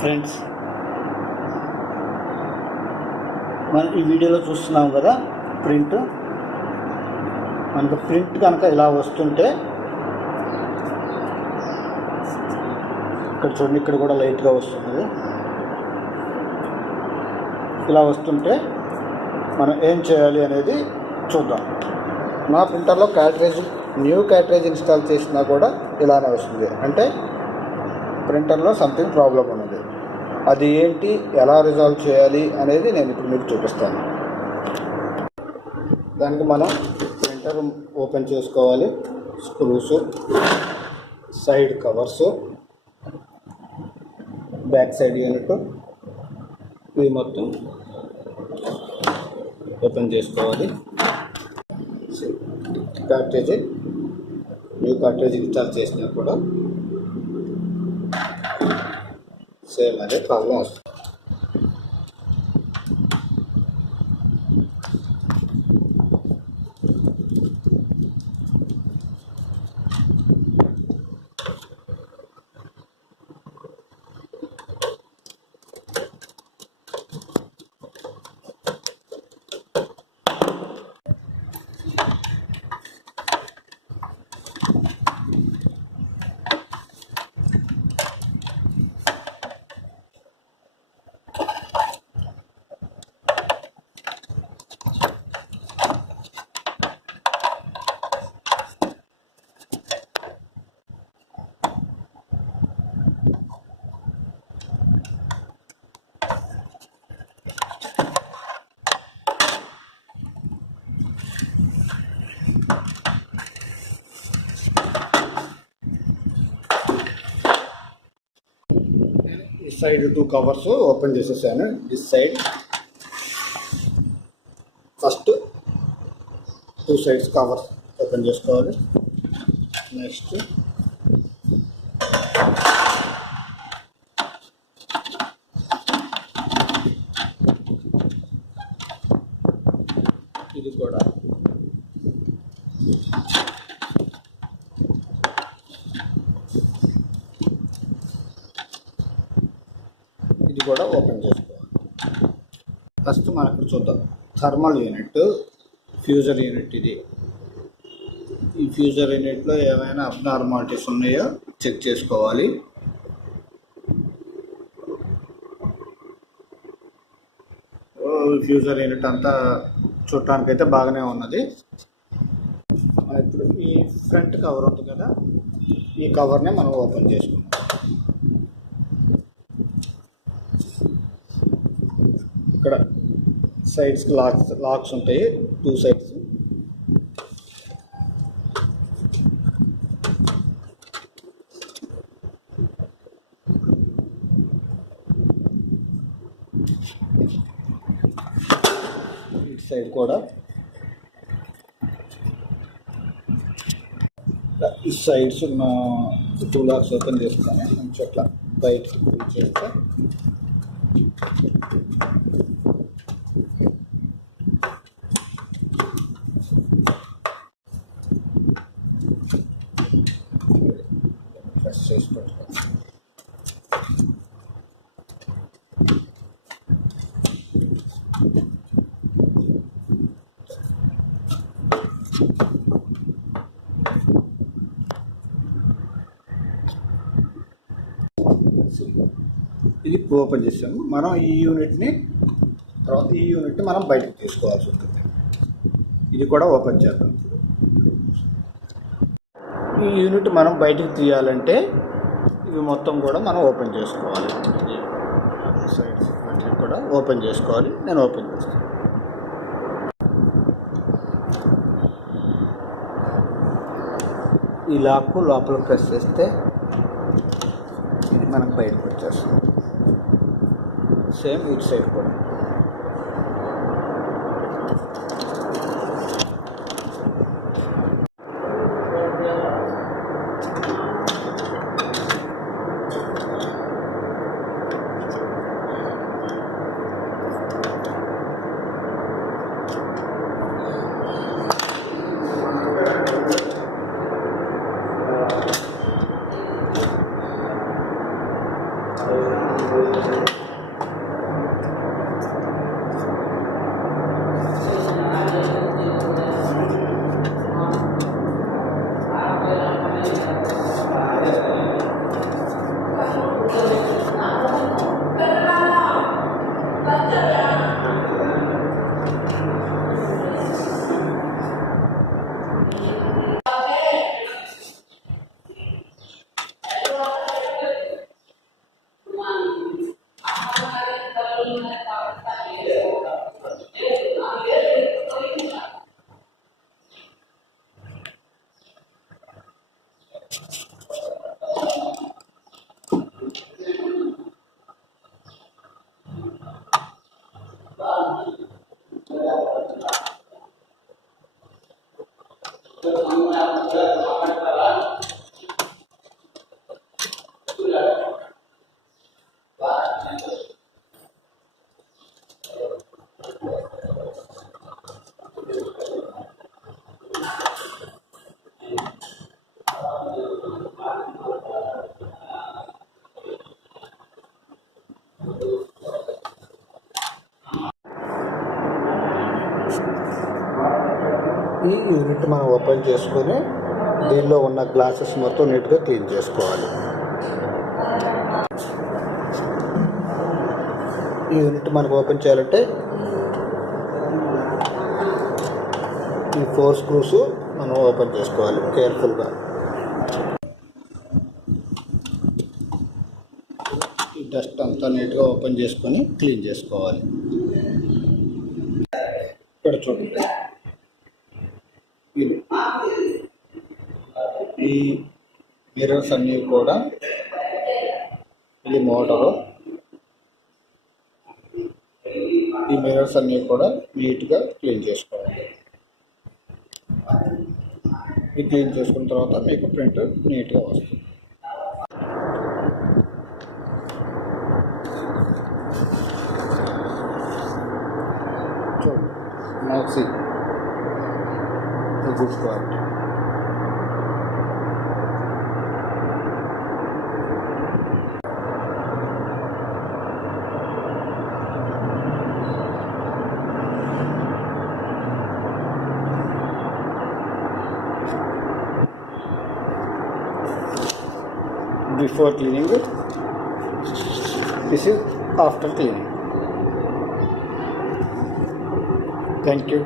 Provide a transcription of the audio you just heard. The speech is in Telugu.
ఫ్రెండ్స్, మనం ఈ వీడియోలో చూస్తున్నాం కదా ప్రింట్. మనకు ప్రింట్ కనుక ఇలా వస్తుంటే ఇక్కడ చూడండి, ఇక్కడ కూడా లైట్గా వస్తుంది. ఇలా వస్తుంటే మనం ఏం చేయాలి అనేది చూద్దాం. నా ప్రింటర్లో న్యూ క్యాట్రేజ్ ఇన్స్టాల్ చేసినా కూడా ఇలానే వస్తుంది. అంటే ప్రింటర్లో సంథింగ్ ప్రాబ్లం ఉన్నది. అది ఏంటి, ఎలా రిజాల్వ్ చేయాలి అనేది నేను ఇప్పుడు మీకు చూపిస్తాను. దానికి మనం ప్రింటర్ ఓపెన్ చేసుకోవాలి. Screws, side covers, back side unit ఇవి మొత్తం ఓపెన్ చేసుకోవాలి. న్యూ కార్ట్రేజ్ ఇన్స్టాల్ చేసినా కూడా సేమ్ అదే ప్రాబ్లం వస్తుంది. ఈ సైడ్ 2 కవర్స్ ఓపెన్ చేసేసాను. This side first 2 sides covers open చేసుకోవాలి. నెక్స్ట్ ఇది కూడా ఓపెన్ చేసుకోవాలి. ఫస్ట్ మనం ఇక్కడ చూద్దాం. Thermal unit, fuser unit. ఈ ఫ్యూజర్ యూనిట్లో ఏమైనా అబ్నార్మాలిటీస్ ఉన్నాయో చెక్ చేసుకోవాలి. ఫ్యూజర్ యూనిట్ అంతా చూడటానికైతే బాగానే ఉన్నది. ఇప్పుడు ఈ ఫ్రంట్ కవర్ ఉంది కదా, ఈ కవర్ని మనం ఓపెన్ చేసుకుంటాం. ఇక్కడ సైడ్స్కి లాక్స్ ఉంటాయి, 2 సైడ్స్. ఇటు సైడ్ కూడా ఈ సైడ్స్ 2 లాక్స్ ఓపెన్ చేస్తాను. కొంచెం అట్లా బయటకి పుల్ చేస్తే ప్రెస్ చేసి పెట్టుకోవాలి. ఇది ఓపెన్ చేసాము. మనం ఈ యూనిట్ని మనం బయటకు తీసుకోవాల్సి ఉంటుంది. ఇది కూడా ఓపెన్ చేద్దాం. ఈ యూనిట్ మనం బయటకు తీయాలంటే ఇవి మొత్తం కూడా మనం ఓపెన్ చేసుకోవాలి. సైడ్స్ అన్నీ కూడా ఓపెన్ చేసుకోవాలి. నేను ఓపెన్ చేస్తాను. ఈ లాక్ లోపల ప్రెస్ చేస్తే ఇది మనకు బయటకు వచ్చేస్తుంది. సేమ్ ఇటు సైడ్ కూడా ఈ యూనిట్ మనం ఓపెన్ చేసుకొని దీనిలో ఉన్న గ్లాసెస్ మొత్తం నీట్గా క్లీన్ చేసుకోవాలి. ఈ యూనిట్ మనకు ఓపెన్ చేయాలంటే ఈ 4 స్క్రూస్ మనం ఓపెన్ చేసుకోవాలి కేర్ఫుల్గా. ఈ డస్ట్ అంతా నీట్గా ఓపెన్ చేసుకొని క్లీన్ చేసుకోవాలి. ఇక్కడ చూడండి, ఈ మిర్రర్స్ అన్నీ కూడా, ఇది మోటారు, ఈ మిర్రర్స్ అన్నీ కూడా నీట్గా క్లీన్ చేసుకోవాలి. ఇది క్లీన్ చేసుకున్న తర్వాత మీకు ప్రింట్ నీట్గా వస్తుంది. చూడండి, నాక్సీ good quality. Before cleaning it, this is after cleaning. Thank you.